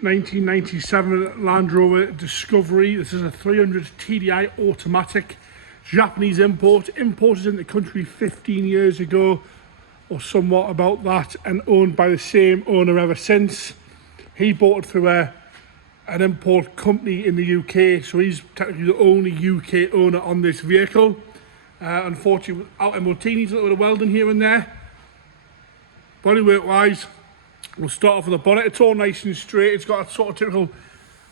1997 Land Rover Discovery. This is a 300 TDI automatic, Japanese import, imported in the country 15 years ago or somewhat about that, and owned by the same owner ever since. He bought it through an import company in the UK, so he's technically the only UK owner on this vehicle. Unfortunately, without MOT, needs a little bit of welding here and there. Bodywork wise, we'll start off with the bonnet. It's all nice and straight. It's got a sort of typical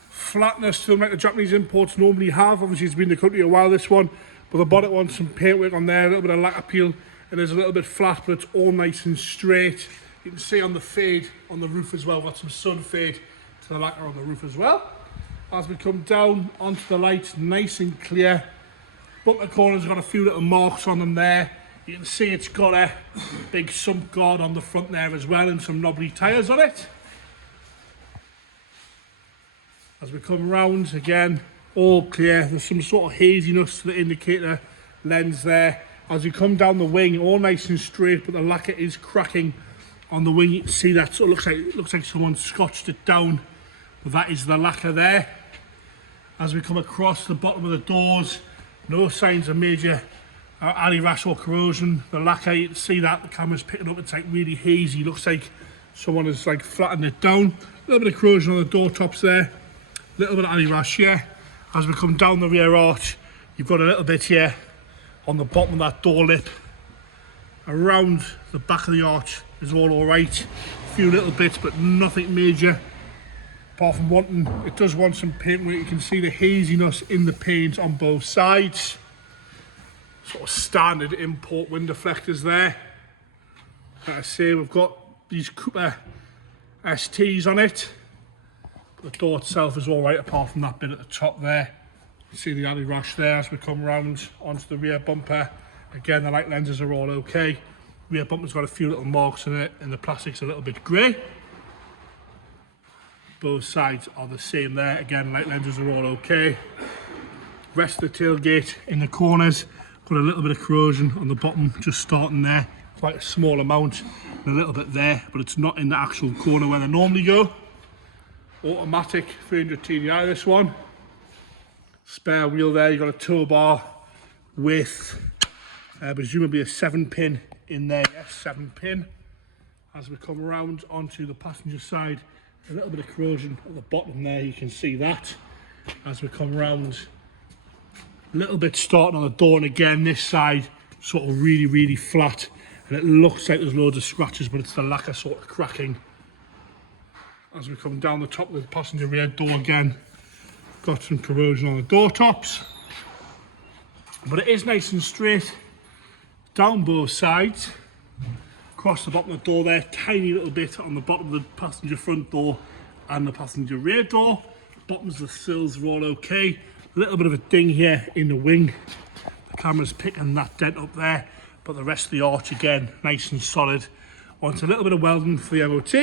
flatness to them like the Japanese imports normally have. Obviously it's been in the country a while, this one, but the bonnet wants some paintwork on there, a little bit of lacquer peel. It is a little bit flat, but it's all nice and straight. You can see on the fade on the roof as well, we've got some sun fade to the lacquer on the roof as well. As we come down onto the lights, nice and clear. Bumper corners got a few little marks on them there. You can see it's got a big sump guard on the front there as well, and some knobbly tyres on it. As we come round, again, all clear. There's some sort of haziness to the indicator lens there. As we come down the wing, all nice and straight, but the lacquer is cracking on the wing. You can see that, so it looks like someone scotched it down, but that is the lacquer there. As we come across the bottom of the doors, no signs of major alley rash or corrosion. The lacquer, you can see that the camera's picking up, it's like really hazy. Looks like someone has like flattened it down. A little bit of corrosion on the door tops there, a little bit of alley rash here. As we come down the rear arch, you've got a little bit here on the bottom of that door lip. Around the back of the arch is all right. A few little bits, but nothing major. Apart from wanting, it does want some paint work. You can see the haziness in the paint on both sides. Sort of standard import wind deflectors there. Like I say, we've got these Cooper STs on it. The door itself is all right, apart from that bit at the top there. You see the alley rash there as we come round onto the rear bumper. Again, the light lenses are all okay. Rear bumper's got a few little marks in it, and the plastic's a little bit grey. Both sides are the same there. Again, light lenses are all okay. Rest of the tailgate in the corners, got a little bit of corrosion on the bottom, just starting there. Quite a small amount, and a little bit there, but it's not in the actual corner where they normally go. Automatic 300 TDI, this one. Spare wheel there, you've got a tow bar with presumably a 7-pin in there, yes, 7-pin. As we come around onto the passenger side, a little bit of corrosion at the bottom there, you can see that. As we come round, a little bit starting on the door, and again this side sort of really flat, and it looks like there's loads of scratches, but it's the lacquer sort of cracking. As we come down the top of the passenger rear door, again got some corrosion on the door tops, but it is nice and straight down both sides. Across the bottom of the door there, tiny little bit on the bottom of the passenger front door and the passenger rear door. Bottoms of the sills are all okay. A little bit of a ding here in the wing. The camera's picking that dent up there, but the rest of the arch again, nice and solid. Wants a little bit of welding for the MOT,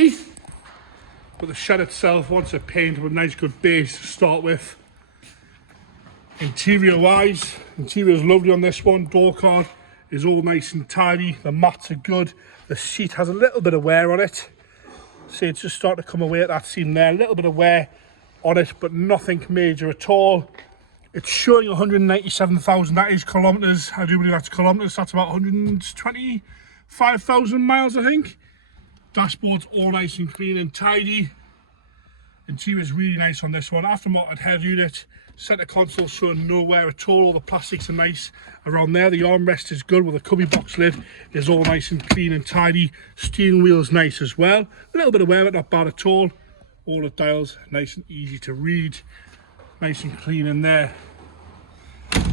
but the shed itself wants a paint with a nice good base to start with. Interior wise, interior is lovely on this one. Door card is all nice and tidy. The mats are good. The seat has a little bit of wear on it. See, it's just starting to come away at that seam there. A little bit of wear on it, but nothing major at all. It's showing 197,000, that is kilometres. I do believe that's kilometres. That's about 125,000 miles, I think. Dashboard's all nice and clean and tidy. Interior is really nice on this one. Aftermarket head unit. Centre console showing no wear at all the plastics are nice around there. The armrest is good with a cubby box lid, is all nice and clean and tidy. Steering wheel is nice as well. A little bit of wear, but not bad at all. All the dials nice and easy to read. Nice and clean in there.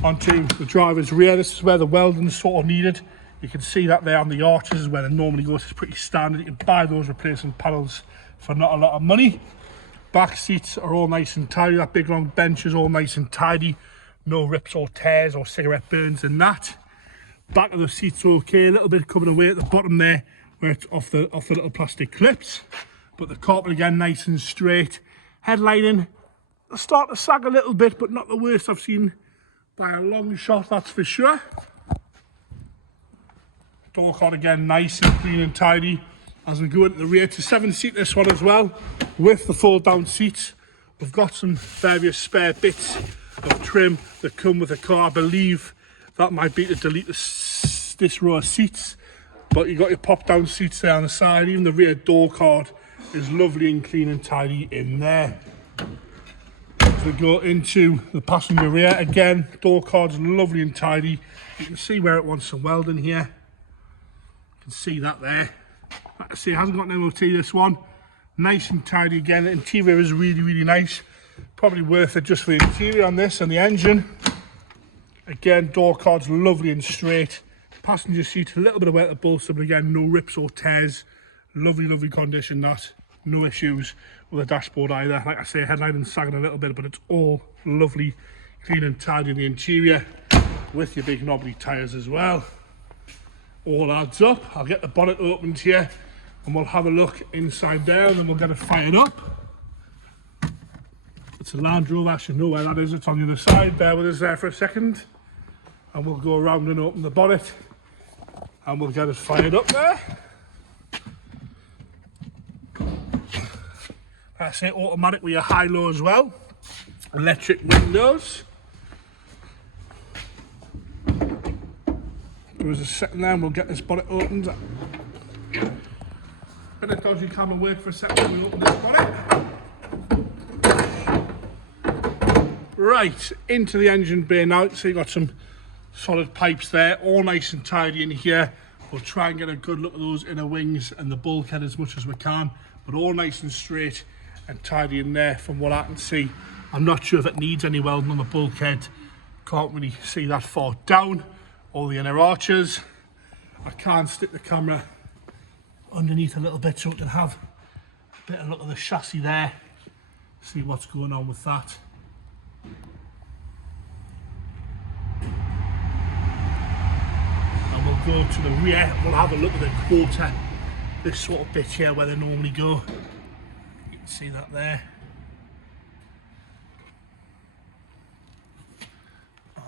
Onto the driver's rear, this is where the welding is sort of needed. You can see that there on the arches is where it normally goes. It's pretty standard. You can buy those replacement panels for not a lot of money. Back seats are all nice and tidy. That big long bench is all nice and tidy. No rips or tears or cigarette burns in that. Back of the seats are okay. A little bit coming away at the bottom there where it's off the little plastic clips. But the carpet again nice and straight. Headlining, they start to sag a little bit, but not the worst I've seen by a long shot, that's for sure. Door card again nice and clean and tidy. as we go into the rear. It's a 7-seat this one as well, with the fold down seats. We've got some various spare bits of trim that come with the car. I believe that might be to delete this row of seats, but you've got your pop down seats there on the side. Even the rear door card is lovely and clean and tidy in there. As we go into the passenger rear, again, door card's lovely and tidy. You can see where it wants some welding here. You can see that there. Like I say, it hasn't got an MOT, this one. Nice and tidy again. The interior is really, really nice. Probably worth it just for the interior on this and the engine. Again, door card's lovely and straight. Passenger seat, a little bit of wet at the bolster, but again, no rips or tears. Lovely, lovely condition, that. No issues with the dashboard either. Like I say, headlining sagging a little bit, but it's all lovely, clean and tidy in the interior, with your big knobbly tyres as well. All adds up. I'll get the bonnet opened here and we'll have a look inside there, and then we'll get it fired up. It's a Land Rover, I should know where that is. It's on the other side. Bear with us there for a second, and we'll go around and open the bonnet and we'll get it fired up there. I say automatic with your high-low as well. Electric windows. Give us a second there and we'll get this bonnet opened. Bit of dodgy camera work for a second when we open this bonnet. Right, into the engine bay now. So you've got some solid pipes there, all nice and tidy in here. We'll try and get a good look at those inner wings and the bulkhead as much as we can, but all nice and straight and tidy in there from what I can see. I'm not sure if it needs any welding on the bulkhead. Can't really see that far down. All the inner arches. I can stick the camera underneath a little bit so we can have a bit of a look at the chassis there. See what's going on with that. And we'll go to the rear. We'll have a look at the quarter. This sort of bit here where they normally go. You can see that there.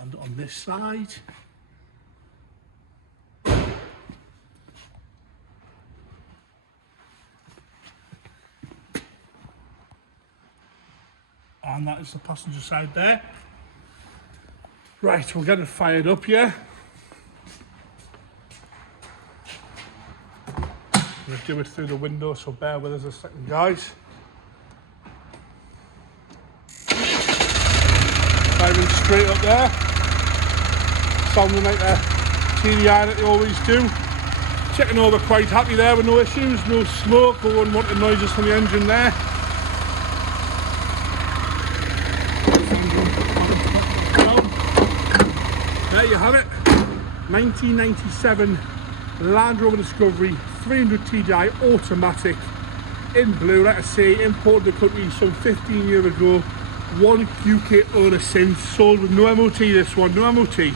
And on this side. And that is the passenger side there. Right, we'll get it fired up here. I'm going to do it through the window, so bear with us a second, guys. Firing straight up there. Sounding like a TDI that they always do. Checking over quite happy there with no issues, no smoke or unwanted noises from the engine there. There you have it, 1997 Land Rover Discovery 300 TDI automatic in blue. Like I say, imported the country some 15 years ago. One UK owner since, sold with no MOT, this one, no MOT.